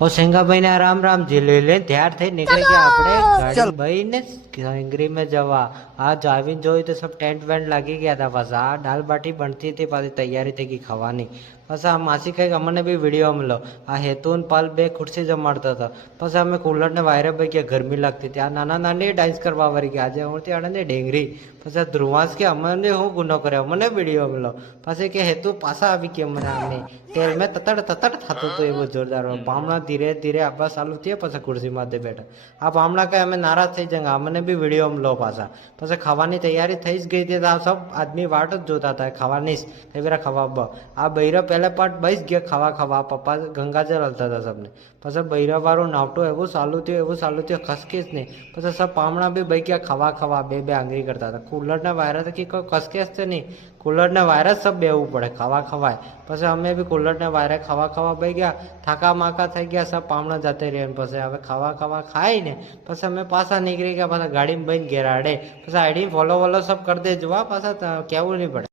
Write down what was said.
और सेंगा भाई ने राम राम जी ले ले तैयार થઈ નીકળી ગયા આપણે ગાડી ભાઈને સેંગરી में જવા आज આવીને જોઈ તો सब ટેન્ટ વેન્ટ લાગી ગયા હતા બસ આ દાલ બાટી બનતી હતી પાછી તૈયારી થઈ ગઈ ખાવાની બસ આ માસી કઈ અમને બી વિડીયો મળ્યો આ હેતુ ને પાલ બે ખુરશી જમાડતા હતા પછી અમે કુલર ને વાયરે ભાઈ કે ગરમી લાગતી હતી આ નાના નાની ડાન્સ કરવા વળી ગયા આજે હું ત્યાં ને ડેંગરી પછી ધ્રુવાસ કે અમને હું ગુનો કર્યો મને વિડીયો મળ્યો પછી કે હેતુ પાછા આવી કે મને આમને તેલ મેં તતડ થતું હતું એવું જોરદાર પામણા ધીરે ધીરે આપવા ચાલુ થયા પછી ખુરશી માથે બેઠા આ પામણા કઈ અમે નારાજ થઈ જાય અમને બી વિડીયો લો પાછા પછી ખાવાની તૈયારી થઈ જ ગઈ હતી આ સબ આદમી વાટ જ જોતા હતા ખાવાની જ તે પેલા ખાવા આ બૈરા પહેલા પાટ બસ ગયા ખાવા પપ્પા ગંગાજળ હલતા હતા સબને પછી બૈરા વાળું નાવટું એવું ચાલુ થયું ખસકેસ નહીં પછી સબ પામણા બી બઈ ગયા ખાવા બે આંગળી કરતા હતા કુલરના વાયરા તો કોઈ ખસકેસ છે નહીં કુલરના વાયરા જ સબ બેવું પડે ખાવા ખવાય પછી અમે બી કુલરના વાયરા ખાવા બઈ ગયા થાકા માકા થઈ ગયા સબ પામણા જતે રહ્યા પછી હવે ખાવા ખાઈ ને પછી અમે પાછા નીકળી ગયા પાછા ગાડીમાં બહીને ઘેર આડે પછી આઈડી ફોલો વોલો સબ કરી દેજો પાછા કેવું નહીં પડે